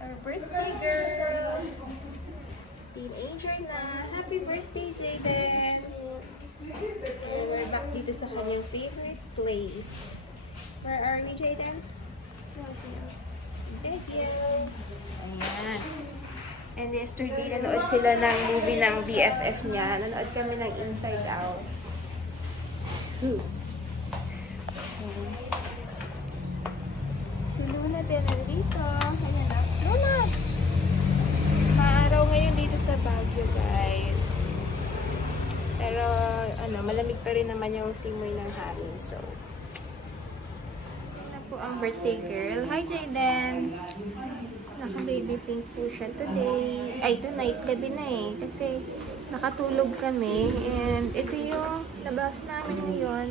our birthday girl. Teenager na. Happy birthday, Jaden! And we're back dito sa kanyang favorite place. Where are we, Jaden? Video. Ayan. And yesterday, nanood sila ng movie ng BFF niya. Nanood kami ng Inside Out. Si Luna din nandito. Ayan na. Luna! Maaraw ngayon dito sa Baguio, guys. Pero, malamig pa rin naman yung simoy ng hangin. So, yun na po ang birthday girl. Hi, Jaden! Naka-baby pink po siya today. Ay, tonight. Gabi na eh. Kasi, nakatulog kami. And, ito yung labas namin ngayon.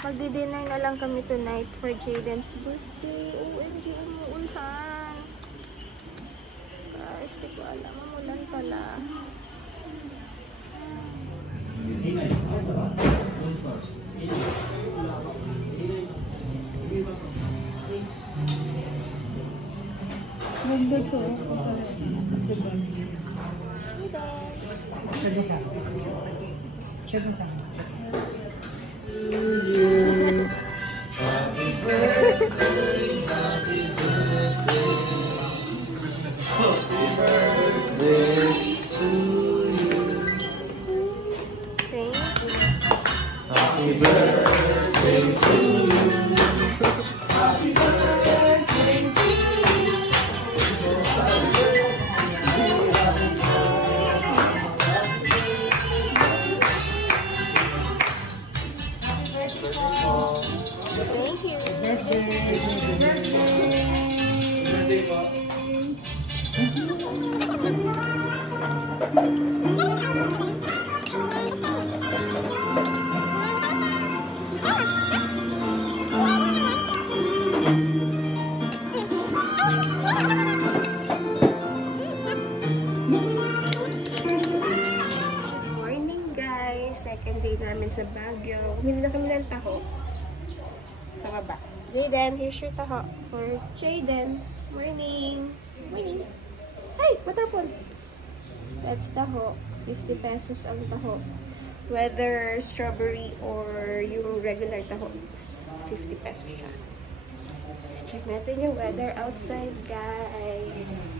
Magdi-dinner na lang kami tonight for Jaden's birthday. OMG, umuulan. Guys, di ko alam. Umulan pala. Ganda to. Siya sa Happy birthday, happy birthday, happy birthday to you. Thank you. Happy birthday to you. Happy birthday to you. Thank you. Birthday po. Morning, guys. Second day namin sa Baguio. Bumili na kami ng taho. Sa baba. Jaden, here's your taho for Jaden. Morning. Morning. Hi! Matapon. That's taho. 50 pesos ang taho. Whether strawberry or yung regular taho, 50 pesos siya. Check natin yung weather outside, guys.